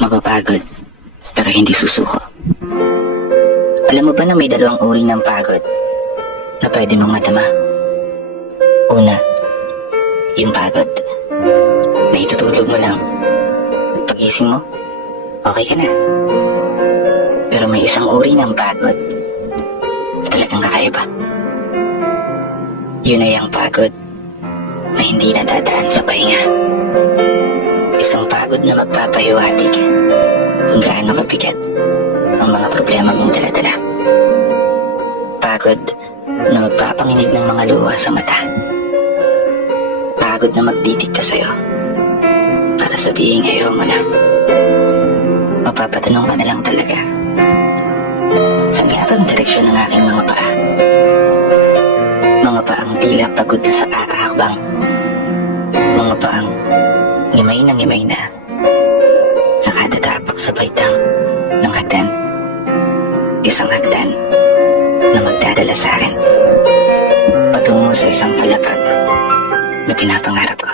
Mapapagod, pero hindi susuko. Alam mo ba na may dalawang uri ng pagod na pwede mong madama? Una, yung pagod na itutulog mo lang at pagising mo, okay ka na. Pero may isang uri ng pagod na talagang kakaiba. Yun ay ang pagod na hindi nadadaan sa pahinga. Isang pagod na magpapahiwatig kung gaano kabigat ang mga problema mong daladala. Pagod na magpapanginig ng mga luha sa mata. Pagod na magdidikta sa'yo para sabihin ayaw mo na. Mapapatanong ka na lang talaga. Saan nga bang direksyon ng aking mga paa? Mga paang tila pagod na sa kakahakbang. Mga paang ngimay na sa kada tapak sa baitang ng hagdan. Isang hagdan na magdadala sa akin patungo sa isang palapag na pinapangarap ko.